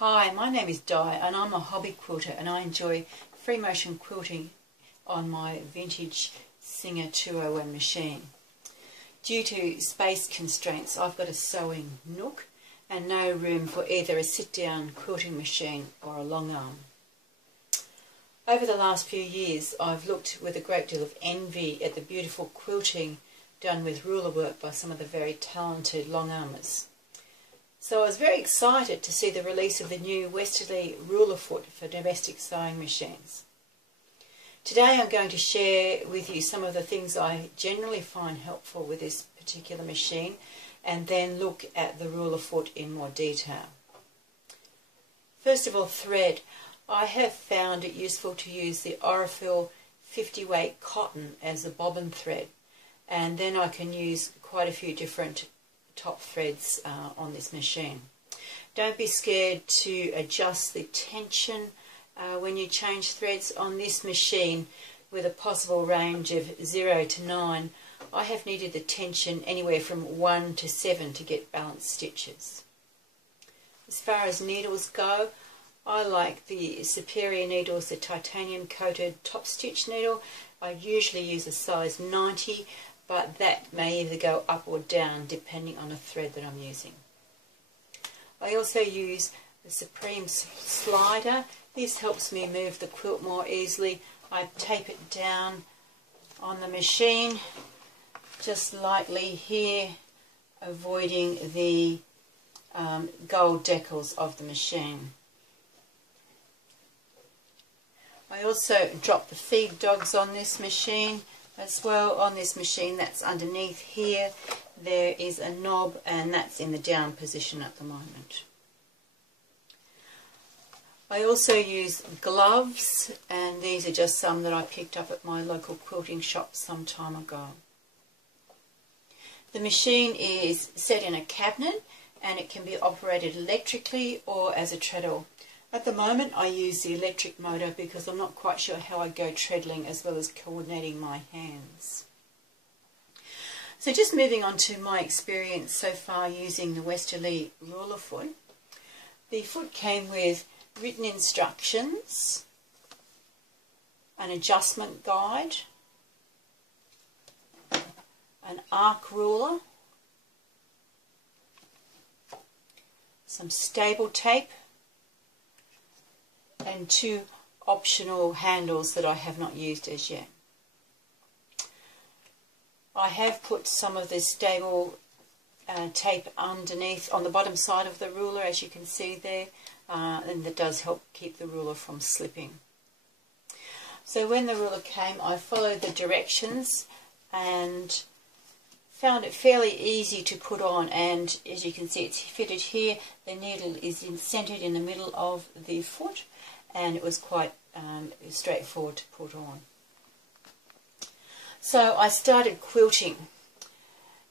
Hi, my name is Di and I'm a hobby quilter and I enjoy free motion quilting on my vintage Singer 201 machine. Due to space constraints, I've got a sewing nook and no room for either a sit-down quilting machine or a long arm. Over the last few years, I've looked with a great deal of envy at the beautiful quilting done with ruler work by some of the very talented long armers. So I was very excited to see the release of the new Westerly ruler foot for domestic sewing machines. Today I'm going to share with you some of the things I generally find helpful with this particular machine and then look at the ruler foot in more detail. First of all, thread. I have found it useful to use the Aurifil 50 weight cotton as a bobbin thread, and then I can use quite a few different top threads on this machine. Don't be scared to adjust the tension when you change threads on this machine with a possible range of 0 to 9. I have needed the tension anywhere from 1 to 7 to get balanced stitches. As far as needles go, I like the Superior needles, the titanium coated top stitch needle. I usually use a size 90, but that may either go up or down depending on the thread that I'm using. I also use the Supreme slider. This helps me move the quilt more easily. I tape it down on the machine just lightly here, avoiding the gold decals of the machine. I also drop the feed dogs on this machine as well. On this machine, that's underneath here, there is a knob and that's in the down position at the moment. I also use gloves, and these are just some that I picked up at my local quilting shop some time ago. The machine is set in a cabinet and it can be operated electrically or as a treadle. At the moment I use the electric motor because I'm not quite sure how I go treadling as well as coordinating my hands. So just moving on to my experience so far using the Westerly ruler foot. The foot came with written instructions, an adjustment guide, an arc ruler, some stable tape, and 2 optional handles that I have not used as yet. I have put some of the stable tape underneath on the bottom side of the ruler, as you can see there, and that does help keep the ruler from slipping. So when the ruler came, I followed the directions and found it fairly easy to put on, and as you can see it's fitted here. The needle is centered in the middle of the foot and it was quite straightforward to put on. So I started quilting.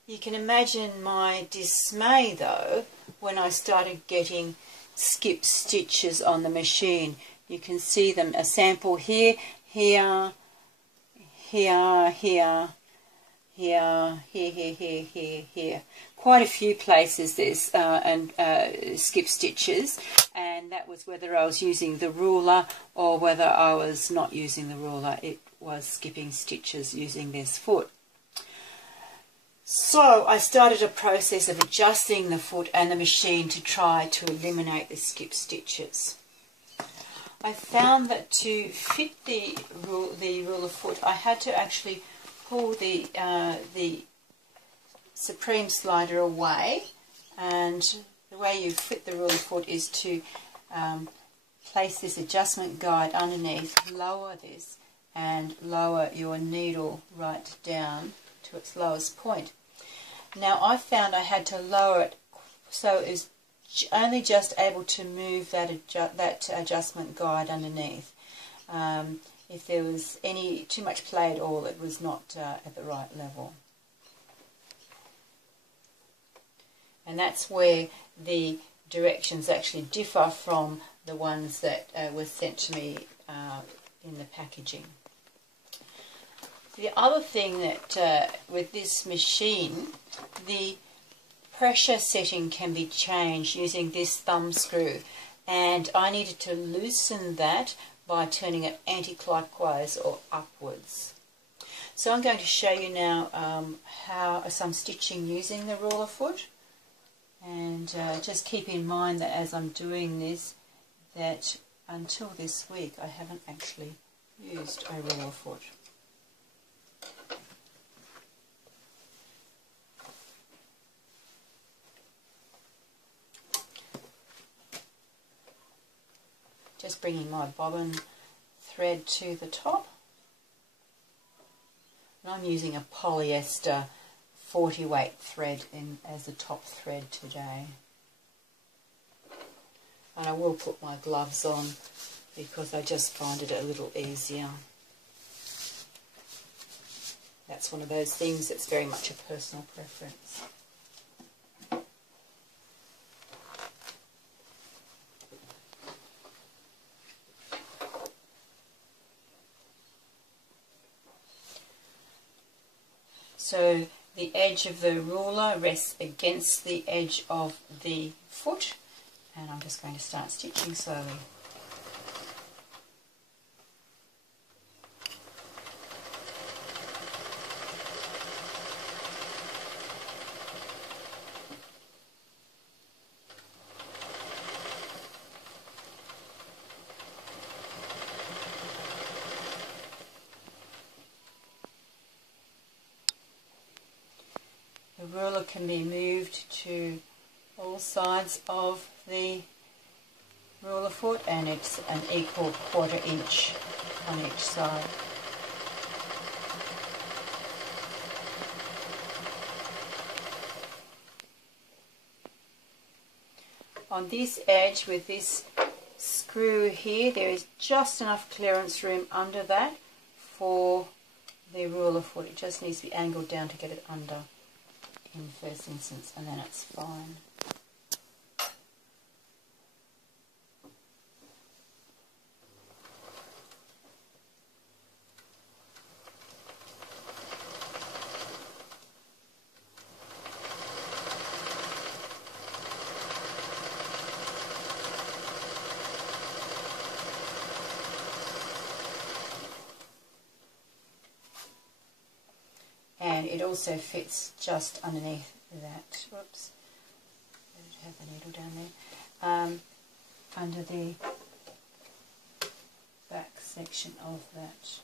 You can imagine my dismay though when I started getting skip stitches on the machine. You can see them, a sample here, here, here, here, here, here, here, here, here, here. Quite a few places there's skip stitches, and that was whether I was using the ruler or whether I was not using the ruler. It was skipping stitches using this foot. So I started a process of adjusting the foot and the machine to try to eliminate the skip stitches. I found that to fit the ruler foot, I had to actually pull the Supreme slider away, and the way you fit the ruler foot is to place this adjustment guide underneath, lower this and lower your needle right down to its lowest point. Now I found I had to lower it so it was only just able to move that adjustment guide underneath. If there was too much play at all, it was not at the right level. And that's where the directions actually differ from the ones that were sent to me in the packaging. The other thing that with this machine, the pressure setting can be changed using this thumb screw. and I needed to loosen that by turning it anti-clockwise or upwards. So I'm going to show you now how some stitching using the ruler foot, and just keep in mind that as I'm doing this, that until this week I haven't actually used a ruler foot. Just bringing my bobbin thread to the top. And I'm using a polyester 40 weight thread as the top thread today. And I will put my gloves on because I just find it a little easier. That's one of those things that's very much a personal preference. So the edge of the ruler rests against the edge of the foot, and I'm just going to start stitching slowly. The ruler can be moved to all sides of the ruler foot, and it's an equal 1/4 inch on each side. On this edge with this screw here, there is just enough clearance room under that for the ruler foot. It just needs to be angled down to get it under in first instance, and then it's fine. And it also fits just underneath that. Whoops, I don't have the needle down there. Under the back section of that.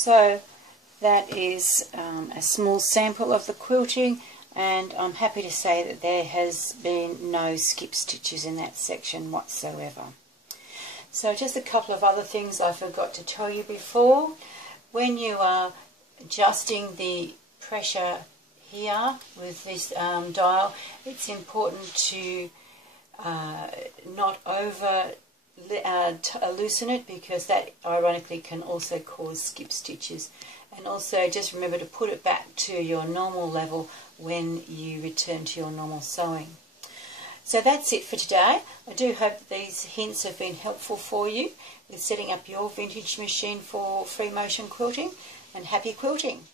So that is a small sample of the quilting, and I'm happy to say that there has been no skip stitches in that section whatsoever. So just a couple of other things I forgot to tell you before. When you are adjusting the pressure here with this dial, it's important to not over loosen it, because that ironically can also cause skip stitches. And also just remember to put it back to your normal level when you return to your normal sewing. So that's it for today. I do hope that these hints have been helpful for you with setting up your vintage machine for free motion quilting, and happy quilting!